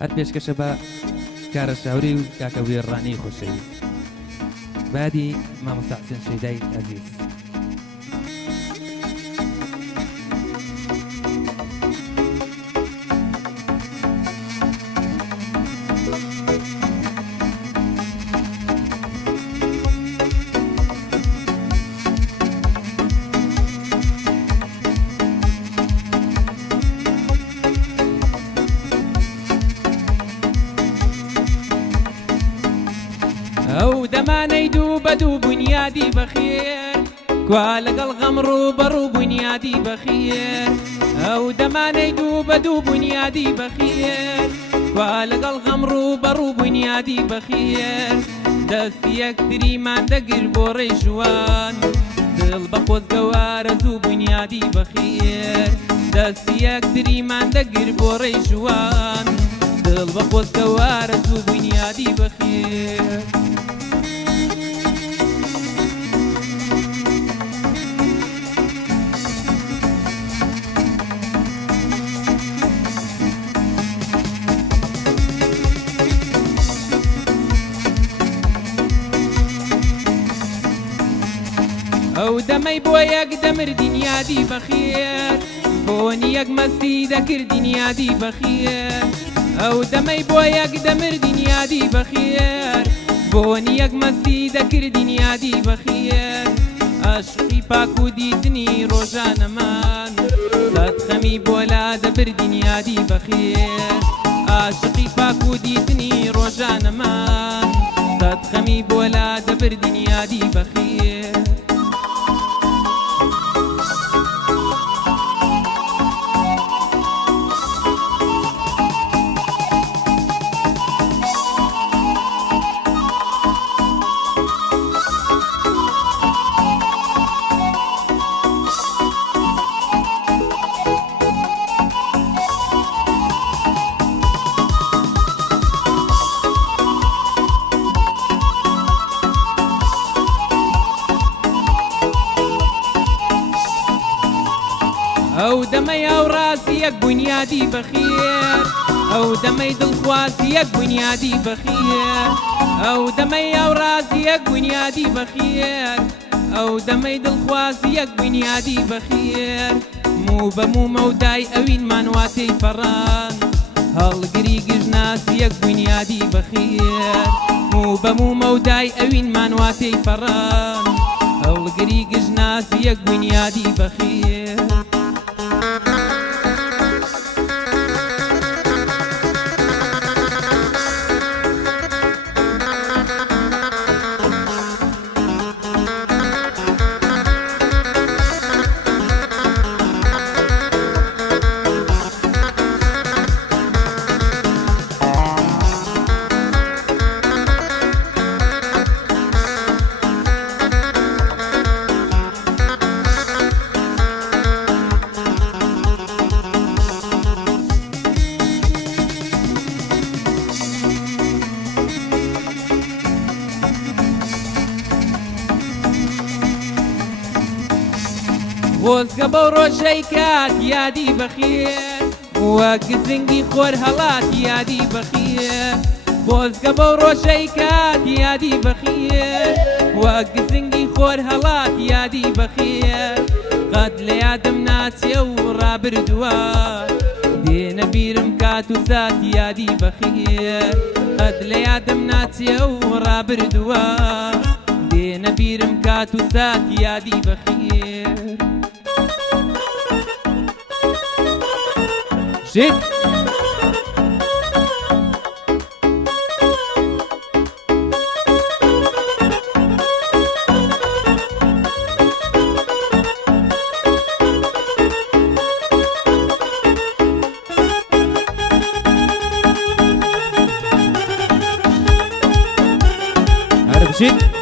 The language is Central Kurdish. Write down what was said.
هەر پێشکەشە بە کارە شاوری و کاکەوری ڕانی خۆشەوی بادی مامۆستا حسێن شەیدای عەزیز. ئەو دەمانەی دوو بە دوو بنیادی بەخێر کوا لەگەڵ غەم ڕوبەڕوو بنیادی بەخێر ئەو دەمانەی دوو بە دوو بنیادی بەخێر کوا لەگەڵ غەم ڕوبەڕوو بنیادی بەخێر دەستی یەکتریمان دەگر بۆ ڕێی ژوان دڵ بە خۆزگەوارە زوو بنیادی بەخێر دەستی یەکتریمان دەگر بۆ ڕێی ژوان دڵ بە خۆزگەوارە زوو بنیادی بەخێر. ئەو دەمەی بۆ یەک دەمردین یادی بەخێر بۆنی یەک مەستی دەکردین یادی بەخێر ئەو دەمەی بۆ یەک دەمردین یادی بەخێر بۆنی یەک مەستی دەکردین یادی بەخێر عاشقی پاک و دیتنی ڕۆژانەمان سەد خەمی بۆ لا دەبردین یادی بەخێر عاشقی پاک و دیتنی ڕۆژانەمان سەد خەمی بۆ لا دەبردین یادی بەخێر. ئەو دەمەی ئەو ڕاستی یەک بنیادی بەخێر ئەو دەمەی دڵخوازی یەک بنیادی بەخێر ئەو دەمەی ئەو ڕاستی یەک بنیادی بەخێر ئەو دەمەی دڵخوازی یەک بنیادی بەخێر موو بە موو مەودای ئەوینمان واتەی فەڕان هەڵگری گژناسی یەک بنیادی بەخێر موو بە موو مەودای ئەوینمان واتەی فەڕان هەڵگری گژناسی یەک بنیادی بەخێر. خۆزگە بەو ڕۆژەی کات یادی بەخێر وەک گزنگی خۆر هەڵات یادی بەخێر خۆزگە بەو ڕۆژەی کات یادی بەخێر وەک گزنگی خۆر هەڵات یادی بەخێر قەت لە یادم ناچێ و ڕابردووە دێنە بیرم کات و سات یادی بەخێر قەت لە یادم ناچێ و ڕابردووە دێنە بیرم کات و سات یادی بەخێر. شت عرب شت